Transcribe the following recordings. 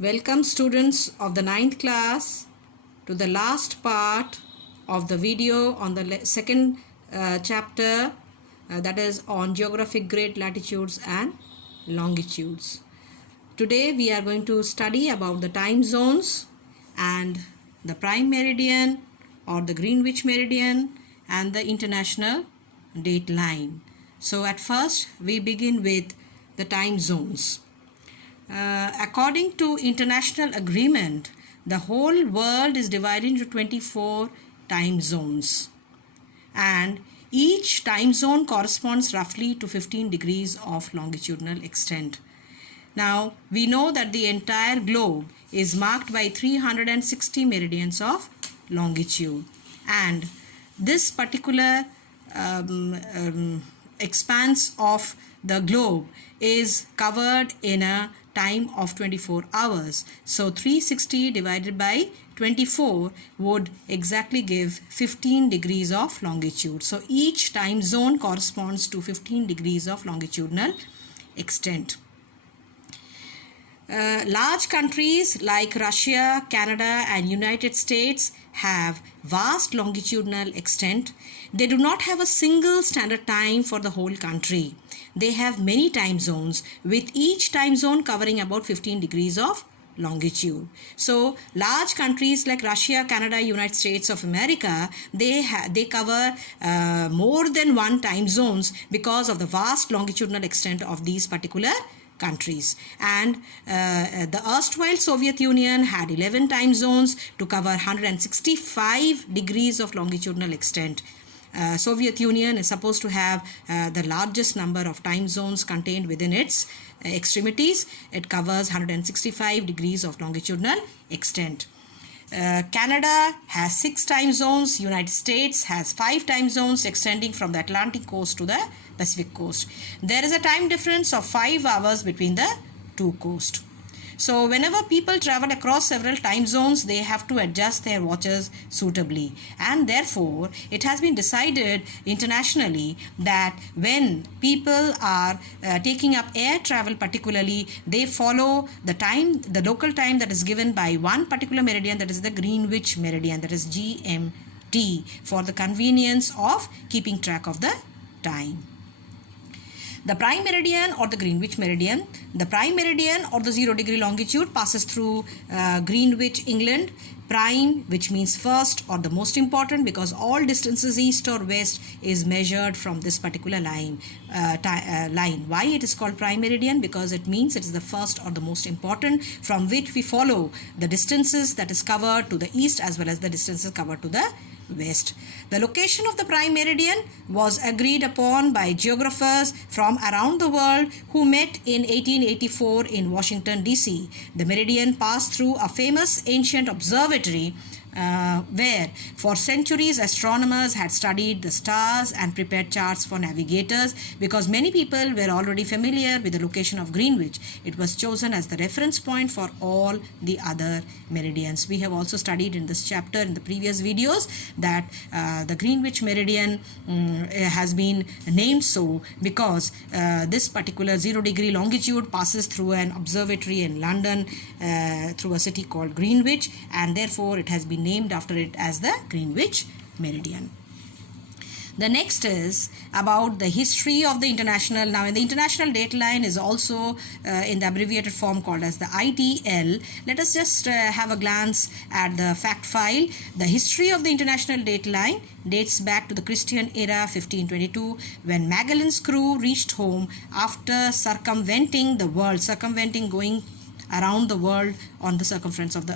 Welcome students of the 9th class to the last part of the video on the second chapter that is on geographic grade latitudes and longitudes. Today we are going to study about the time zones and the prime meridian or the Greenwich meridian and the international date line. So at first we begin with the time zones. According to international agreement, the whole world is divided into 24 time zones, and each time zone corresponds roughly to 15 degrees of longitudinal extent. Now, we know that the entire globe is marked by 360 meridians of longitude, and this particular expanse of the globe is covered in a time of 24 hours. So 360 divided by 24 would exactly give 15 degrees of longitude. So each time zone corresponds to 15 degrees of longitudinal extent. Large countries like Russia, Canada and United States have vast longitudinal extent. They do not have a single standard time for the whole country. They have many time zones, with each time zone covering about 15 degrees of longitude. So large countries like Russia, Canada, United States of America, they cover more than one time zones because of the vast longitudinal extent of these particular countries. And the erstwhile Soviet Union had 11 time zones to cover 165 degrees of longitudinal extent. Soviet Union is supposed to have the largest number of time zones contained within its extremities. It covers 165 degrees of longitudinal extent. Canada has 6 time zones. United States has 5 time zones extending from the Atlantic coast to the Pacific coast. There is a time difference of 5 hours between the two coasts. So whenever people travel across several time zones, they have to adjust their watches suitably, and therefore it has been decided internationally that when people are taking up air travel particularly, they follow the local time that is given by one particular meridian, that is the Greenwich meridian, that is GMT, for the convenience of keeping track of the time. The prime meridian or the Greenwich meridian. The prime meridian or the 0 degree longitude passes through Greenwich, England. Prime, which means first or the most important, because all distances east or west is measured from this particular line. Why it is called prime meridian? Because it means it is the first or the most important, from which we follow the distances that is covered to the east as well as the distances covered to the west. The location of the prime meridian was agreed upon by geographers from around the world who met in 1884 in Washington, D.C. The meridian passed through a famous ancient observatory where for centuries astronomers had studied the stars and prepared charts for navigators. Because many people were already familiar with the location of Greenwich, it was chosen as the reference point for all the other meridians. We have also studied in this chapter in the previous videos that the Greenwich meridian has been named so because this particular 0 degree longitude passes through an observatory in London through a city called Greenwich, and therefore it has been named after it as the Greenwich meridian. The next is about the history of the international. Now, in the international date line is also in the abbreviated form called as the IDL. Let us just have a glance at the fact file. The history of the international date line dates back to the Christian era 1522, when Magellan's crew reached home after circumventing the world, going around the world on the circumference of the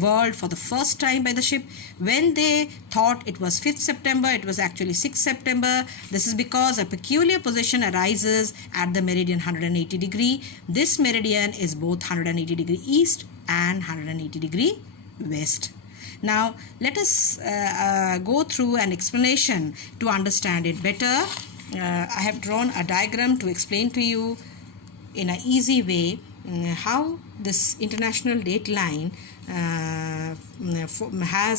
world for the first time by the ship. When they thought it was 5th September, it was actually 6th September. This is because a peculiar position arises at the meridian 180 degree. This meridian is both 180 degree east and 180 degree west. Now let us go through an explanation to understand it better. I have drawn a diagram to explain to you in an easy way. how this international date line has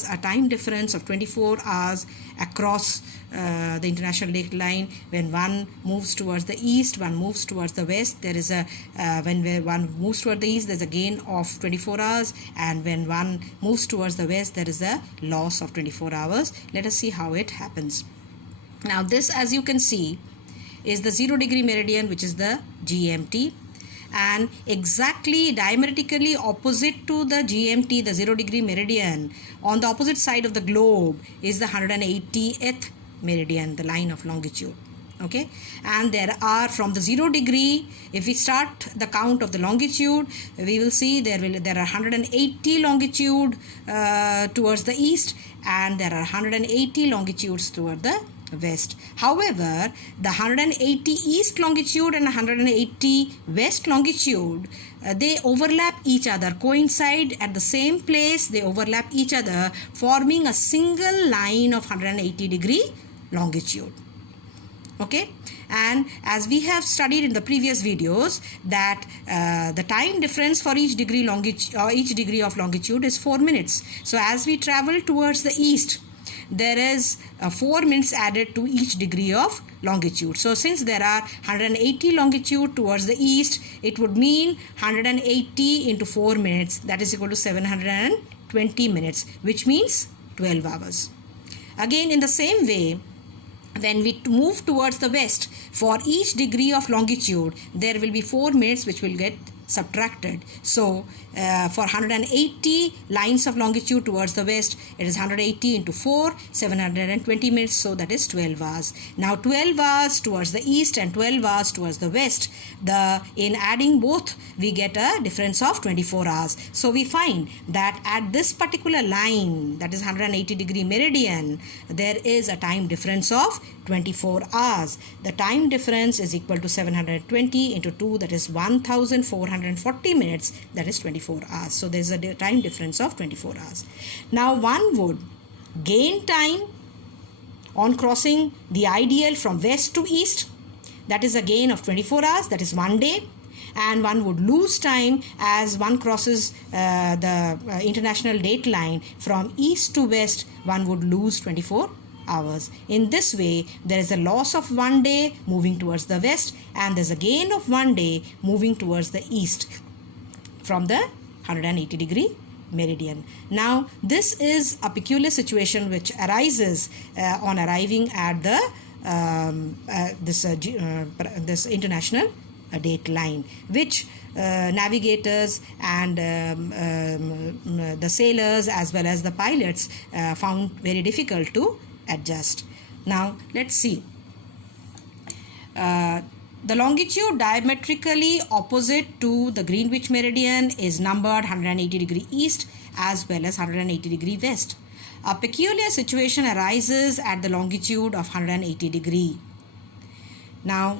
a time difference of 24 hours across the international date line. When one moves towards the east, one moves towards the west, there is a when one moves towards the east, there's a gain of 24 hours, and when one moves towards the west, there is a loss of 24 hours. Let us see how it happens. Now this, as you can see, is the 0 degree meridian, which is the GMT, and exactly diametrically opposite to the GMT, the 0 degree meridian, on the opposite side of the globe is the 180th meridian, the line of longitude. Okay, and there are, from the 0 degree, if we start the count of the longitude, we will see there are 180 longitude towards the east, and there are 180 longitudes toward the west. However, the 180 east longitude and 180 west longitude, they overlap each other, coincide at the same place, they overlap each other, forming a single line of 180 degree longitude. Okay, and as we have studied in the previous videos, that the time difference for each degree of longitude is 4 minutes. So as we travel towards the east, there is 4 minutes added to each degree of longitude. So since there are 180 longitude towards the east, it would mean 180 into 4 minutes, that is equal to 720 minutes, which means 12 hours. Again, in the same way, when we move towards the west, for each degree of longitude, there will be 4 minutes which will get subtracted. So for 180 lines of longitude towards the west, it is 180 into 4, 720 minutes, so that is 12 hours. Now 12 hours towards the east and 12 hours towards the west, in adding both, we get a difference of 24 hours. So we find that at this particular line, that is 180 degree meridian, there is a time difference of 24 hours. The time difference is equal to 720 into 2, that is 1440 minutes, that is 24 hours. So there is a time difference of 24 hours. Now one would gain time on crossing the ideal from west to east, that is a gain of 24 hours, that is 1 day, and one would lose time as one crosses the international date line from east to west, one would lose 24 hours. In this way, there is a loss of 1 day moving towards the west, and there's a gain of 1 day moving towards the east from the 180 degree meridian. Now this is a peculiar situation which arises on arriving at the this international date line, which navigators and the sailors as well as the pilots found very difficult to adjust. Now let's see. The longitude diametrically opposite to the Greenwich meridian is numbered 180 degree east as well as 180 degree west. A peculiar situation arises at the longitude of 180 degree. Now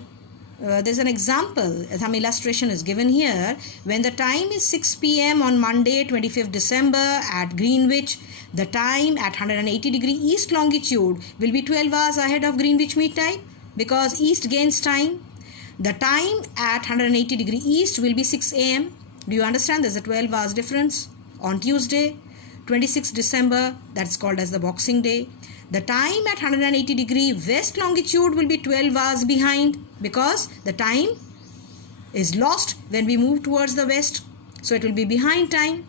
there's an example, some illustration is given here. When the time is 6 p.m. on Monday 25th December at Greenwich, the time at 180 degree east longitude will be 12 hours ahead of Greenwich Mean Time, because east gains time. The time at 180 degree east will be 6 a.m. Do you understand? There's a 12 hours difference. On Tuesday 26th December, that's called as the Boxing Day, the time at 180 degree west longitude will be 12 hours behind, because the time is lost when we move towards the west, so it will be behind time,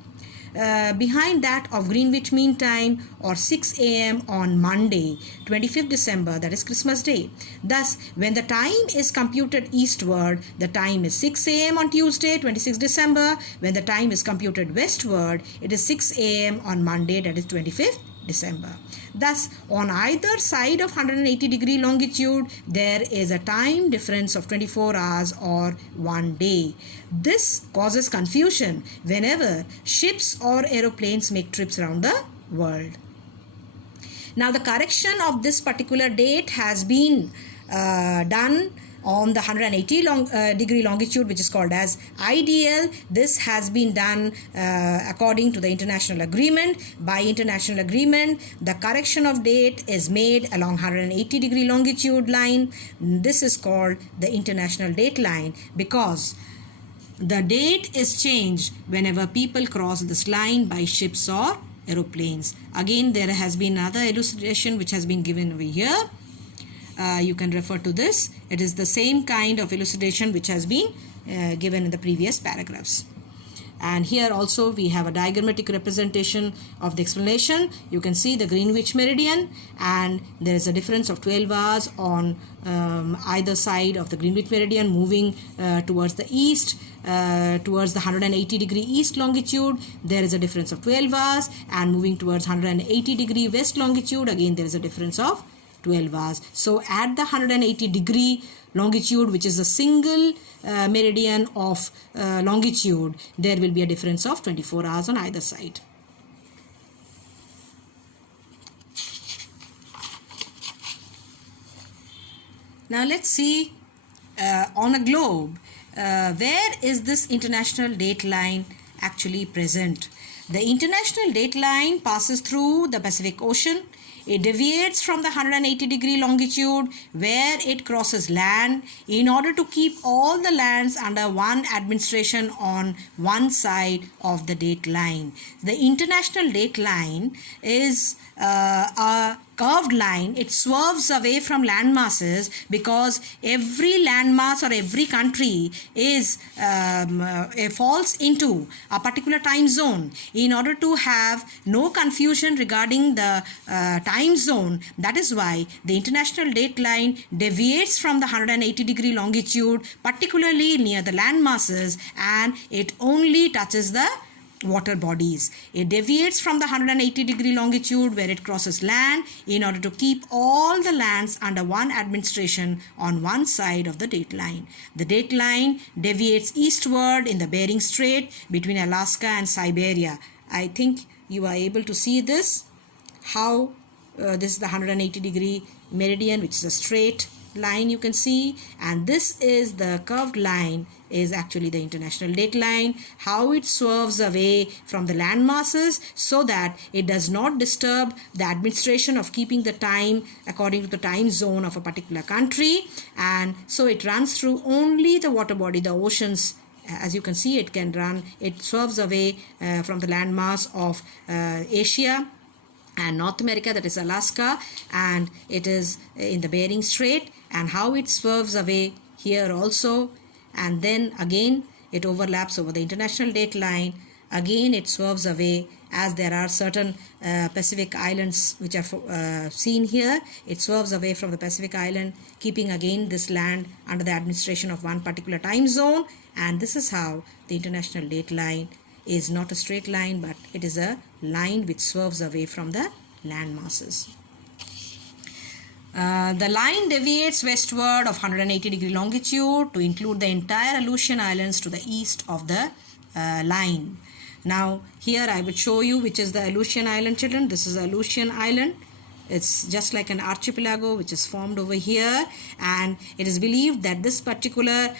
behind that of Greenwich Mean Time, or 6 a.m. on Monday 25th December, that is Christmas Day. Thus, when the time is computed eastward, the time is 6 a.m. on Tuesday 26th December. When the time is computed westward, it is 6 a.m. on Monday, that is 25th December. Thus, on either side of 180 degree longitude, there is a time difference of 24 hours or 1 day. This causes confusion whenever ships or aeroplanes make trips around the world. Now, the correction of this particular date has been done on the 180 degree longitude, which is called as ideal. This has been done according to the international agreement. By international agreement, the correction of date is made along 180 degree longitude line. This is called the international date line, because The date is changed whenever people cross this line by ships or aeroplanes. Again, there has been another elucidation which has been given over here. You can refer to this. It is the same kind of elucidation which has been given in the previous paragraphs. And here also we have a diagrammatic representation of the explanation. You can see the Greenwich meridian, and there is a difference of 12 hours on either side of the Greenwich meridian, moving towards the east, towards the 180 degree east longitude. There is a difference of 12 hours, and moving towards 180 degree west longitude, again there is a difference of 12 hours. So at the 180 degree longitude, which is a single meridian of longitude, there will be a difference of 24 hours on either side. Now let's see on a globe, where is this international date line actually present? The international date line passes through the Pacific Ocean. It deviates from the 180 degree longitude where it crosses land in order to keep all the lands under one administration on one side of the date line. The international date line is a curved line. It swerves away from land masses because every landmass or every country is falls into a particular time zone. In order to have no confusion regarding the time zone, that is why the international date line deviates from the 180 degree longitude, particularly near the land masses, and it only touches the water bodies. It deviates from the 180 degree longitude where it crosses land in order to keep all the lands under one administration on one side of the date line. The date line deviates eastward in the Bering Strait between Alaska and Siberia. I think you are able to see this, how this is the 180 degree meridian, which is a straight line you can see, and this is the curved line is actually the international date line, how it swerves away from the land masses so that it does not disturb the administration of keeping the time according to the time zone of a particular country, and so it runs through only the water body, the oceans. As you can see, it can run, it swerves away from the landmass of Asia and North America, that is Alaska, and it is in the Bering Strait, and how it swerves away here also, and then again it overlaps over the international date line. Again it swerves away, as there are certain Pacific islands which are seen here. It swerves away from the Pacific island, keeping again this land under the administration of one particular time zone, and this is how the international date line is not a straight line, but it is a line which swerves away from the land masses. The line deviates westward of 180 degree longitude to include the entire Aleutian Islands to the east of the line. Now here I will show you which is the Aleutian Island, children. This is Aleutian Island. It's just like an archipelago which is formed over here, and it is believed that this particular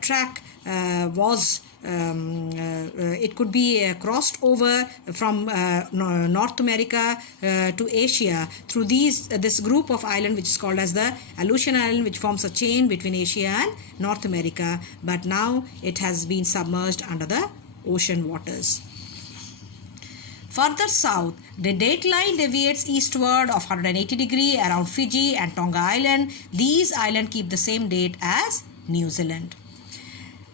track was it could be crossed over from North America to Asia through this group of island which is called as the Aleutian Island, which forms a chain between Asia and North America, but now it has been submerged under the ocean waters. Further south, the date line deviates eastward of 180 degree around Fiji and Tonga Island. These islands keep the same date as New Zealand.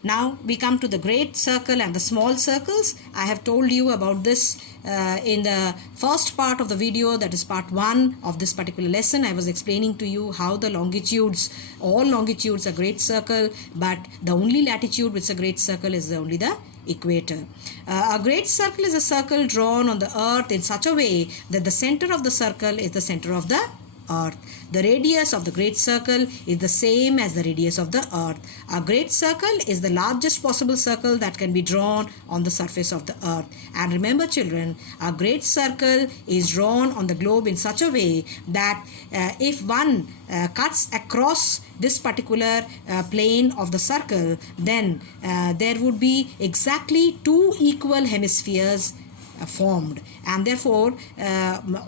Now we come to the great circle and the small circles. I have told you about this in the first part of the video, that is part 1 of this particular lesson. I was explaining to you how the longitudes, all longitudes are great circle, but the only latitude which is a great circle is only the equator. A great circle is a circle drawn on the earth in such a way that the center of the circle is the center of the earth. The radius of the great circle is the same as the radius of the earth. A great circle is the largest possible circle that can be drawn on the surface of the earth. And remember, children, a great circle is drawn on the globe in such a way that if one cuts across this particular plane of the circle, then there would be exactly 2 equal hemispheres formed, and therefore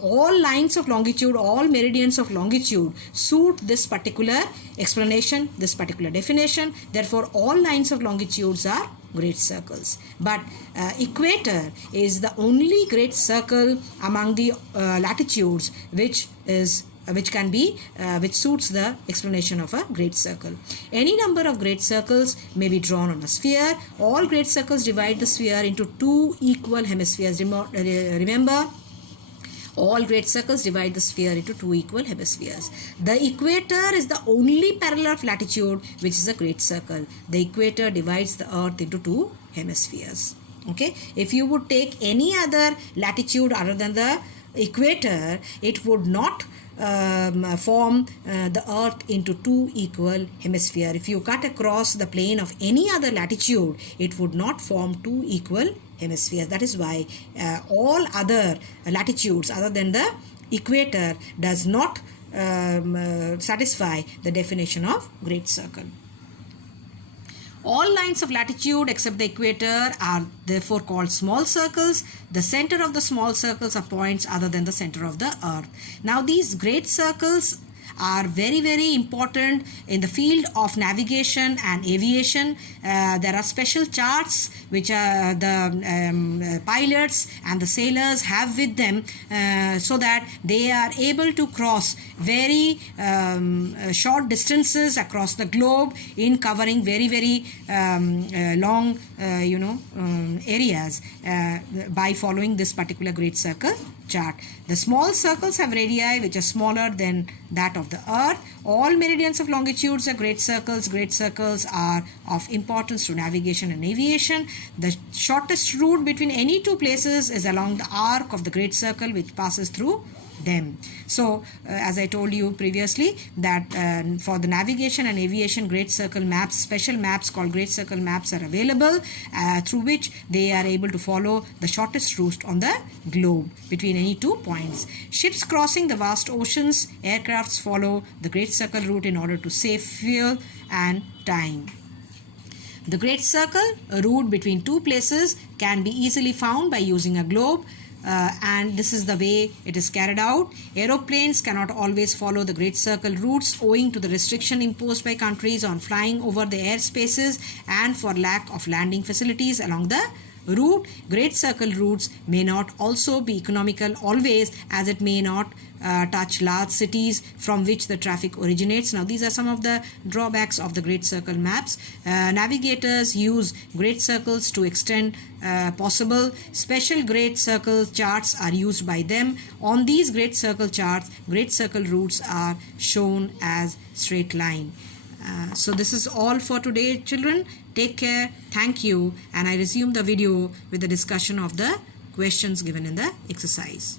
all lines of longitude, all meridians of longitude suit this particular explanation, this particular definition. Therefore all lines of longitudes are great circles. But equator is the only great circle among the latitudes which suits the explanation of a great circle. Any number of great circles may be drawn on a sphere. All great circles divide the sphere into two equal hemispheres. Remember, all great circles divide the sphere into two equal hemispheres. The equator is the only parallel of latitude which is a great circle. The equator divides the earth into two hemispheres. Okay, if you would take any other latitude other than the equator, it would not form the earth into two equal hemispheres. If you cut across the plane of any other latitude, it would not form two equal hemispheres. That is why all other latitudes other than the equator does not satisfy the definition of great circle. All lines of latitude except the equator are therefore called small circles. The center of the small circles are points other than the center of the earth. Now these great circles are very, very important in the field of navigation and aviation. There are special charts which the pilots and the sailors have with them so that they are able to cross very short distances across the globe in covering very, very long areas by following this particular great circle chart. The small circles have radii which are smaller than that of the earth. All meridians of longitudes are great circles. Great circles are of importance to navigation and aviation. The shortest route between any two places is along the arc of the great circle which passes through them. So as I told you previously that for the navigation and aviation, great circle maps, special maps called great circle maps are available through which they are able to follow the shortest route on the globe between any two points. Ships crossing the vast oceans, aircrafts follow the great circle route in order to save fuel and time. The great circle, a route between two places, can be easily found by using a globe. And this is the way it is carried out. Aeroplanes cannot always follow the great circle routes owing to the restriction imposed by countries on flying over the airspaces and for lack of landing facilities along the route. Great circle routes may not also be economical always, as it may not touch large cities from which the traffic originates. Now these are some of the drawbacks of the great circle maps. Navigators use great circles to extend possible. Special great circle charts are used by them. On these great circle charts, great circle routes are shown as straight line. So this is all for today, children. Take care. Thank you. And I resume the video with the discussion of the questions given in the exercise.